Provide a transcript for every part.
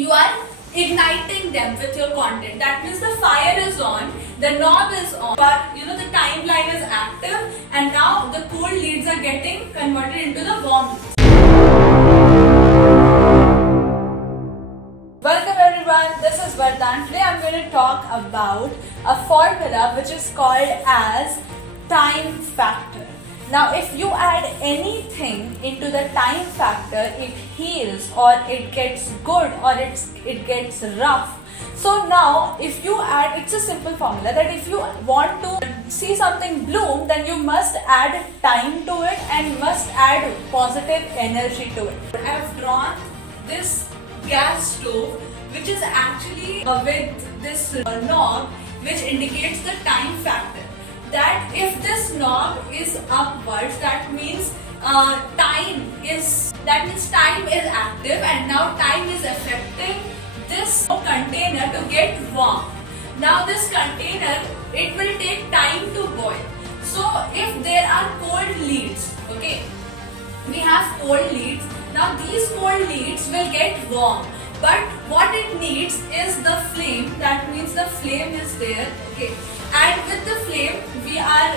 you are igniting them with your content. That means the fire is on, the knob is on, but the timeline is active, and now the cold leads are getting converted into the warm leads. Welcome everyone, this is Vardhan. Today I'm going to talk about a formula which is called as time factor. Now if you add anything into the time factor, it heals or it gets good or it gets rough. So now if you add, it's a simple formula that if you want to see something bloom, then you must add time to it and must add positive energy to it. I have drawn this gas stove which is actually with this knob which indicates the time factor. That if this knob is upwards, that means time is active, and now time is affecting this container to get warm. Now this container, it will take time to boil. So if there are cold leads, okay, we have cold leads. Now these cold leads will get warm, but what it needs is the flame. That means the flame is there, okay. And with the flame, we are,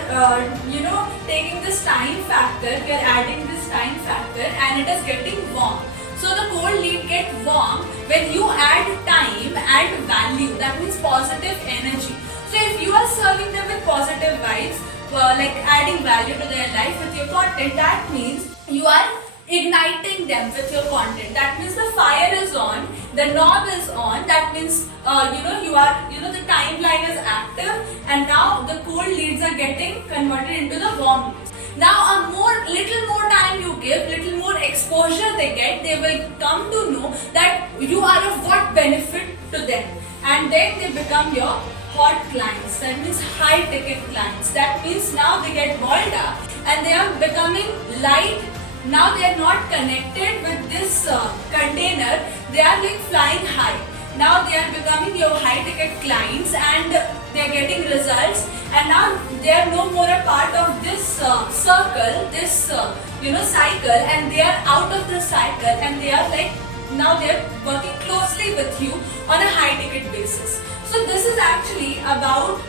taking this time factor, we are adding this time factor and it is getting warm. So the cold lead get warm when you add time and value, that means positive energy. So if you are serving them with positive vibes, like adding value to their life with your content, that means you are igniting them with your content. That means the fire is on, the knob is on, that means the timeline is active, and now the cold leads are getting converted into the warm leads. Now little more time you give, little more exposure they get, they will come to know that you are of what benefit to them, and then they become your hot clients. That means high ticket clients. That means now they get boiled up and they are becoming light. Now they are not connected with this container, they are like flying high. Now they are becoming your high ticket clients and they are getting results, and now they are no more a part of this circle, this cycle, and they are out of the cycle, and they are like, now they are working closely with you on a high ticket basis. So this is actually about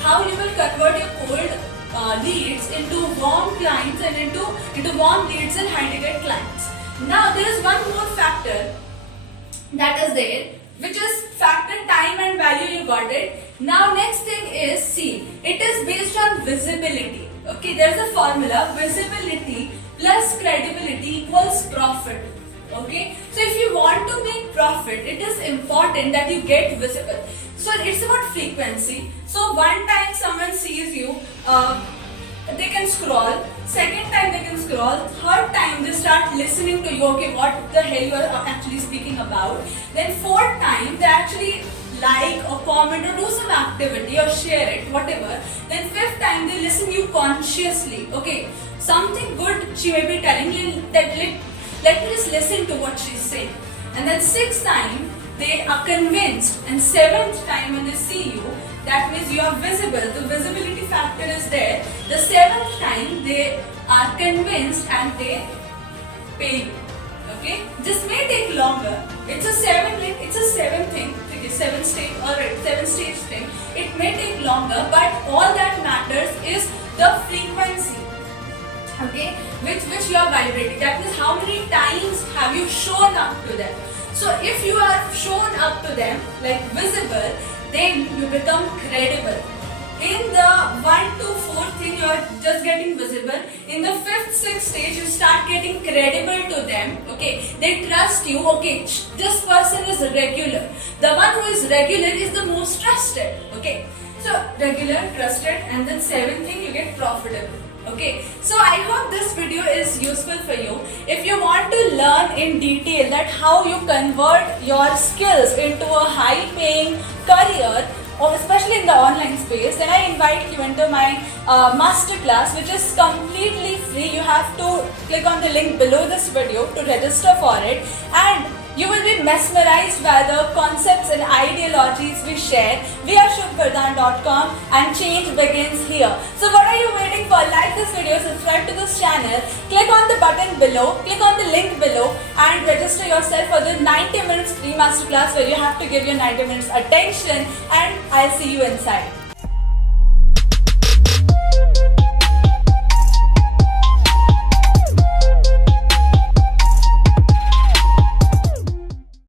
how you will convert your cold leads into warm clients and into warm leads and high ticket clients. Now there is one more factor that is there, which is factor time and value. You got it. Now next thing is, see, it is based on visibility. Okay, there is a formula: visibility plus credibility equals profit. Okay, so if you want to make profit, it is important that you get visible. So it's about frequency. So one time someone sees you, they can scroll. Second time they can scroll. Third time they start listening to you. Okay, what the hell you are actually speaking about. Then fourth time they actually like or comment or do some activity or share it, whatever. Then fifth time they listen you consciously. Okay, something good she may be telling you, that let me just listen to what she's saying. And then sixth time they are convinced, and seventh time when they see you, that means you are visible, the visibility factor is there. The seventh time they are convinced and they pay you. Okay, this may take longer. It's a seven thing, okay, seven stage thing. It may take longer, but all that matters is the frequency, okay, with which you are vibrating. That means how many times have you shown up to them. So if you are shown up to them like visible, then you become credible. In the 1 to 4 thing, you are just getting visible. In the 5th, 6th stage, you start getting credible to them. Okay, they trust you. Okay, this person is regular. The one who is regular is the most trusted. Okay, so regular, trusted, and then 7th thing, you get profitable. Okay, so I hope this video is useful for you. If you want to learn in detail that how you convert your skills into a high paying career, or especially in the online space, then I invite you into my masterclass, which is completely free. You have to click on the link below this video to register for it, and You will be mesmerized by the concepts and ideologies we share. We are SHUBHVARDAN.com and change begins here. So what are you waiting for? Like this video, subscribe to this channel, click on the button below, click on the link below and register yourself for the 90 minutes free masterclass where you have to give your 90 minutes attention, and I'll see you inside.